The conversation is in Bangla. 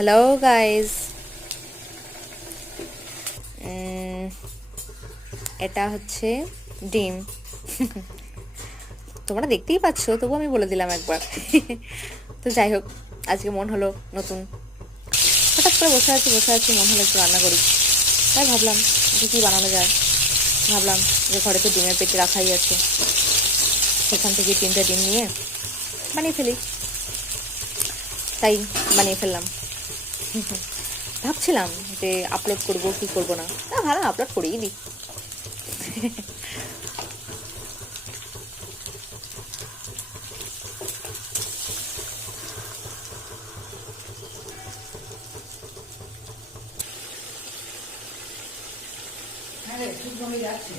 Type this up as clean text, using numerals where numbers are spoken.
হ্যালো গাইস, এটা হচ্ছে ডিম। তোমরা দেখতেই পাচ্ছ, তবু আমি বলে দিলাম একবার। তো যাই হোক, আজকে মন হলো নতুন, হঠাৎ করে বসে আছি মন হলো একটু রান্না করি। তাই ভাবলাম যে কী বানানো যায়। ভাবলাম যে ঘরে তো ডিমের পেটি রাখাই আছে, সেখান থেকে 3টে ডিম নিয়ে বানিয়ে ফেলি। তাই বানিয়ে ফেললাম। ভাবছিলাম যে আপলোড করব কি করব না, ভালো আপলোড করেই দিই। হ্যাঁ রে, ঠিক জমে যাচ্ছে।